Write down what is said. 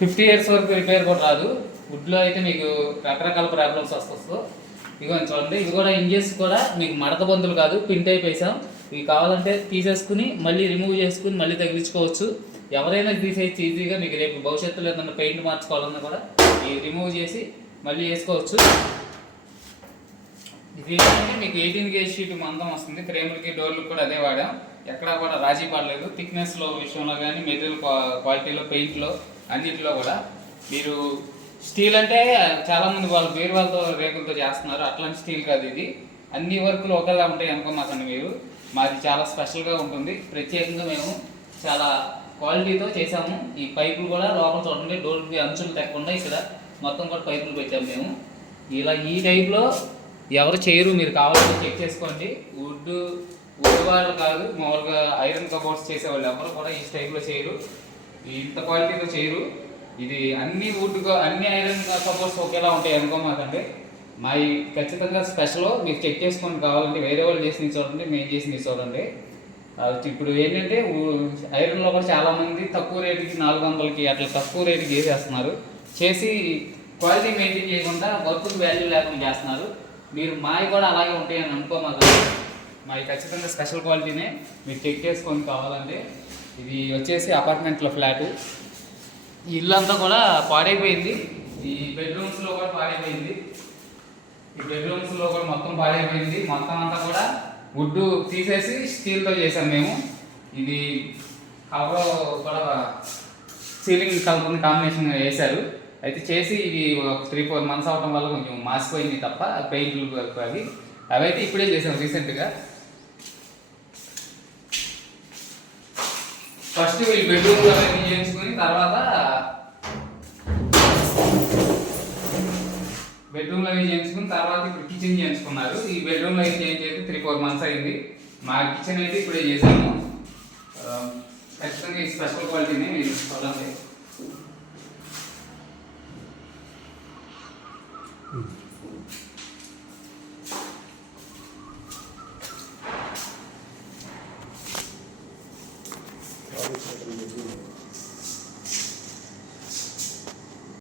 50 years వరకు repair కూడా రాదు. వుడ్లో అయితే మీకు రకరకాల ప్రాబ్లమ్స్ వస్తుంది. ఇదిగోండి చూడండి, ఇది కూడా ఇంజెస్ కూడా మీకు మడత బందులు కాదు, పిన్ టైప్ వేసాం. ఇవి కావాలంటే తీసేసుకుని మళ్ళీ రిమూవ్ చేసుకుని మళ్ళీ తగిలించుకోవచ్చు. ఎవరైనా తీసేసి ఈజీగా. మీకు రేపు భవిష్యత్తులో ఏదన్నా పెయింట్ మార్చుకోవాలన్నా కూడా ఈ రిమూవ్ చేసి మళ్ళీ వేసుకోవచ్చు. ఇది ఏంటంటే మీకు 18 gauge షీట్ మందం వస్తుంది. ఫ్రేములకి డోర్లకు కూడా అదే వాడాం. ఎక్కడా కూడా రాజీ పడలేదు. థిక్నెస్లో విషయంలో కానీ, మెటీరియల్ క్వాలిటీలో, పెయింట్లో అన్నింటిలో కూడా. మీరు స్టీల్ అంటే చాలామంది వాళ్ళు వేరు వాళ్ళతో రేకులతో చేస్తున్నారు. అట్లాంటి స్టీల్ కాదు ఇది. అన్ని వర్కులు ఒకేలా ఉంటాయి అనుకోమాకండి మీరు. మాది చాలా స్పెషల్గా ఉంటుంది. ప్రత్యేకంగా మేము చాలా క్వాలిటీతో చేసాము. ఈ పైపులు కూడా లోపల చూడండి, డోర్కి అంచులు తెక్కకుండా ఇక్కడ మొత్తం కూడా పైపులు పెట్టాము మేము. ఇలా ఈ టైప్లో ఎవరు చేయరు. మీరు కావాలంటే చెక్ చేసుకోండి. వుడ్ వాళ్ళు కాదు, మామూలుగా ఐరన్ కబోర్డ్స్ చేసేవాళ్ళు ఎవరు కూడా ఈ టైప్లో చేయరు. ఇంత క్వాలిటీతో చేయరు. ఇది అన్ని వుడ్గా అన్ని ఐరన్ కబోర్డ్స్ ఒకేలా ఉంటాయి అనుకోమాకండి. మా ఖచ్చితంగా స్పెషల్. మీరు చెక్ చేసుకొని కావాలంటే వేరే వాళ్ళు చేసి చూడండి, మేము చేసి చూడండి. ఇప్పుడు ఏంటంటే ఐరన్లో కూడా చాలామంది తక్కువ రేటుకి 400కి అట్లా తక్కువ రేటుకి చేసేస్తున్నారు. చేసి క్వాలిటీ మెయింటైన్ చేయకుండా వర్క్కి వాల్యూ లేకుండా చేస్తున్నారు. మీరు మావి కూడా అలాగే ఉంటాయని అనుకోమాకండి. మావి ఖచ్చితంగా స్పెషల్ క్వాలిటీనే. మీరు చెక్ చేసుకొని కావాలంటే. ఇది వచ్చేసి అపార్ట్మెంట్లో ఫ్లాటు. ఈ ఇల్లు అంతా కూడా పాడైపోయింది. ఈ బెడ్రూమ్స్లో కూడా పాడైపోయింది. ఈ బెడ్రూమ్స్లో కూడా మొత్తం పాడైపోయింది. మొత్తం అంతా కూడా వుడ్ తీసేసి స్టీల్తో చేసాం మేము. ఇది కవర్ కూడా సీలింగ్ కలర్ కాంబినేషన్ వేశారు. అయితే చేసి ఇవి 3-4 months అవడం వల్ల కొంచెం మాసిపోయింది తప్ప పెయింట్లు అవి అవైతే ఇప్పుడే చేసాం రీసెంట్గా. ఫస్ట్ ఈ బెడ్రూమ్లో అవన్నీ చేయించుకుని తర్వాత ఇప్పుడు కిచెన్ చేయించుకున్నారు. ఈ బెడ్రూమ్లో అయితే చేంజ్ అయితే 3-4 months అయింది. మా కిచెన్ అయితే ఇప్పుడే చేసాము. ఖచ్చితంగా ఈ స్పెషల్ క్వాలిటీని చూడండి.